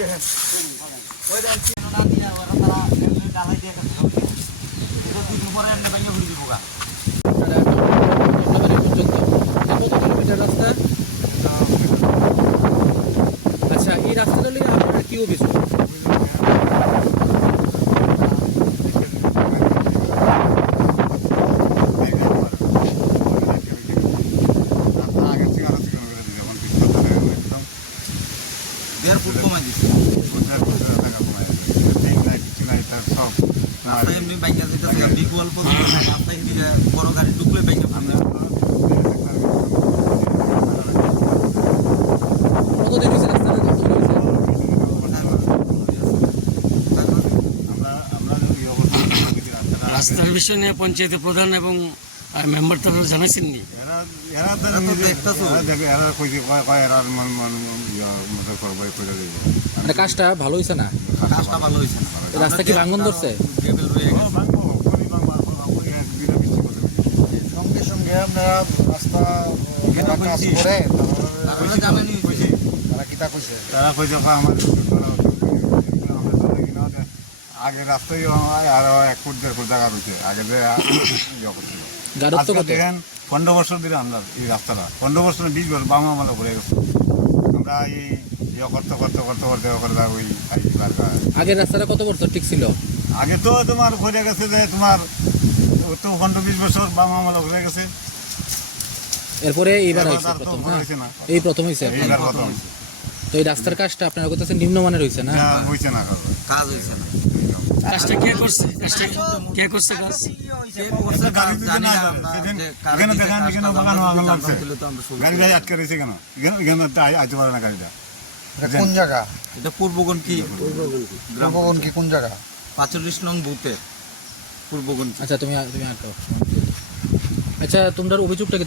দেখেন ওই দেখেন না দিয়া ওরা তারা এমনি ডালাই দিয়ে কাছে এটা দুদিন পরে এমনি ভেঙে ঘুরে দিব গা কত কিলোমিটার রাস্তা? আচ্ছা, এই রাস্তাটা নিয়ে আপনার কি অভিযোগ? এমনি বাইক বিকুয়াল বড় গাড়ি ঢুকলে বাইক কতদিন হয়েছে রাস্তাটা? রাস্তার বিষয় নিয়ে পঞ্চায়েতের প্রধান এবং মেম্বার তারা জানাইছেননি? মানে কাজটা ভালো হয়েছে না? কাজটা ভালো হয়েছে না। রাস্তা কি ভাঙন ধরছে? সঙ্গে সঙ্গে আপনারা রাস্তা কাজ করে জানেনি তারা কিতা কইছে তারা কইছে আমার আগে রাস্তায় আরো 1 ফুট 1.5 ফুট জায়গা রয়েছে আগে যে গাড়ত্ব কত? দেখেন 15 বছর ধরে আমরা এই রাস্তাটা 15 বছর 20 বছর বাম আমলে ঘুরে গেছে আমরা এই করতে ওই আগের রাস্তাটা কত বছর ঠিক ছিল? আগে তো তোমার ঘুরে গেছে যে তোমার তো 15-20 বছর বাম আমলে ঘুরে গেছে। এরপরে এইবার হয়েছে প্রথম, না এই প্রথম হয়েছে। এইবার প্রথম তো এই রাস্তার কাজটা আপনার কাছে নিম্নমানের হয়েছে না? হয়েছে না কাজ হয়েছে না। কাজটা কে করছে? কে করছে কাজ? গাড়ি আটকে রয়েছে কেন? এখানে আইতে পারে না গাড়িটা। কোন জায়গা এটা পূর্বগণকি পূর্বগণকি কোন জায়গা? 45 নং বুথে পূর্বগণকি। আচ্ছা তুমি আচ্ছা তোমরা অভিযোগটা কি